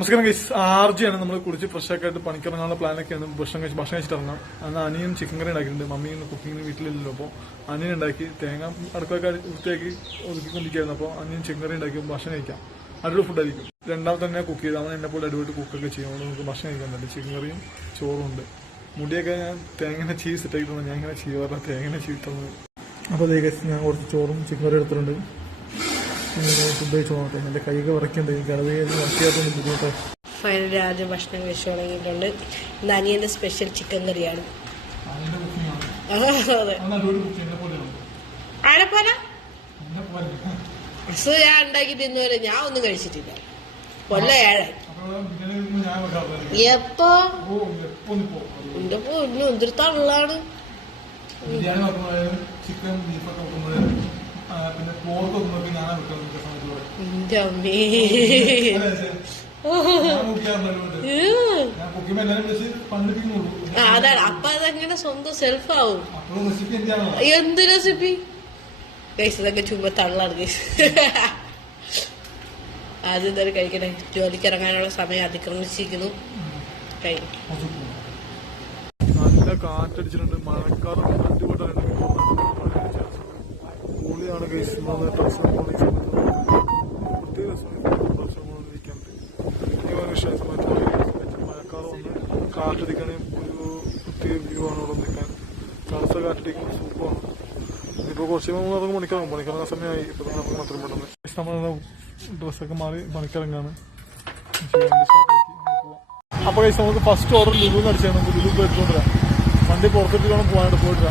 നമസ്കാരം ഗൈസ്, ആർജിയാണ്. നമ്മൾ കുളിച്ച് ഫ്രഷൊക്കെ ആയിട്ട് പണിക്കിറങ്ങാനുള്ള പ്ലാനൊക്കെയാണ്. ഭക്ഷണം കഴിച്ചിട്ട് ഇറങ്ങാം. അന്ന് അനിയൻ ചിക്കൻ കറി ഉണ്ടാക്കിയിട്ടുണ്ട്. മമ്മിയും കുക്കിങ്ങിന് വീട്ടിലില്ലല്ലോ. അപ്പോൾ അനിയൻ ഉണ്ടാക്കി തേങ്ങ അടുക്കളൊക്കെ വൃത്തിയാക്കി ഒതുക്കിക്കൊണ്ടിരിക്കുകയായിരുന്നു. അപ്പോൾ അനിയൻ ചിക്കൻ കറി ഉണ്ടാക്കി ഭക്ഷണം കഴിക്കാം. അടിപൊളി ഫുഡായിരിക്കും. രണ്ടാമത്തെ തന്നെ കുക്ക് ചെയ്ത് അവൻ എന്നെ പോലെ അടിപൊളി കുക്കൊക്കെ ചെയ്യും. അതുകൊണ്ട് നമുക്ക് ഭക്ഷണം കഴിക്കാൻ പറ്റില്ല. ചിക്കൻ കറിയും ചോറും ഉണ്ട്. മുടിയൊക്കെ ഞാൻ തേങ്ങനെ ചീസ് ഇട്ടായിട്ടുണ്ട്. ഞാൻ ഇങ്ങനെ ചെയ്യാറില്ല, തേങ്ങനെ ചീട്ടുന്നത്. അപ്പോൾ ഞാൻ കുറച്ച് ചോറും ചിക്കൻ കറി എടുത്തിട്ടുണ്ട്. ഫുഡ് കഴിച്ചു നോക്കട്ടെ. എന്റെ കൈയൊക്കെ വിറയ്ക്കുന്നുണ്ട്. എനിക്ക് അത് വറക്കാത്തൊന്നും ബുദ്ധിമുട്ടാണ്. ഫൈനലി ആദ്യം ഭക്ഷണം കഴിച്ചു തുടങ്ങിയിട്ടുണ്ട്. ഇന്ന് അനിയന്റെ സ്പെഷ്യൽ ചിക്കൻ കറിയാണ്. ആരെപ്പോലെ ഞാൻ ഉണ്ടാക്കി തിന്നുപോലെ ഞാൻ ഒന്നും കഴിച്ചിട്ടില്ല. കൊല്ലം 7 എപ്പോ എന്റെ പൊന്നു എന്തിരുത്താണുള്ളതാണ്. എന്റെ അമ്മേ, അതാണ്. അപ്പൊ അതങ്ങനെ സ്വന്തം സെൽഫ് ആവും. എന്ത് റെസിപ്പി കഴിച്ചതൊക്കെ ചുമ്മാ തള്ളാണ്. ആദ്യം തന്നെ കഴിക്കണേ. ജോലിക്ക് ഇറങ്ങാനുള്ള സമയം അതിക്രമിച്ചിരിക്കുന്നു. നല്ല കാറ്റടിച്ചിട്ടുണ്ട്. മഴക്കാറ് പൊളിയാണ്. മഴക്കാറ് വന്ന് കാറ്റടിക്കണേ ഒരു പ്രത്യേക വ്യൂ ആണ് ഇവിടെ നിൽക്കാൻ. തണുത്ത കാറ്റടിക്കുമ്പോൾ സൂപ്പറാണ്. ഇനിയിപ്പോൾ കുറച്ച് പണിക്കിറങ്ങുന്ന സമയമായി. ഇപ്പൊ നമുക്ക് മാത്രം പെട്ടെന്ന് നമ്മൾ ഡ്രസ്സൊക്കെ മാറി പണിക്കിറങ്ങാണ്. അപ്പൊ നമുക്ക് ഫസ്റ്റ് ഓർഡർ ലുലുന്ന് അടിച്ചാൽ നമുക്ക് ലുലു എടുത്തുകൊണ്ടിരാം. വണ്ടി പുറത്തിട്ട് വേണം പോകാനായിട്ട് പോയിട്ട്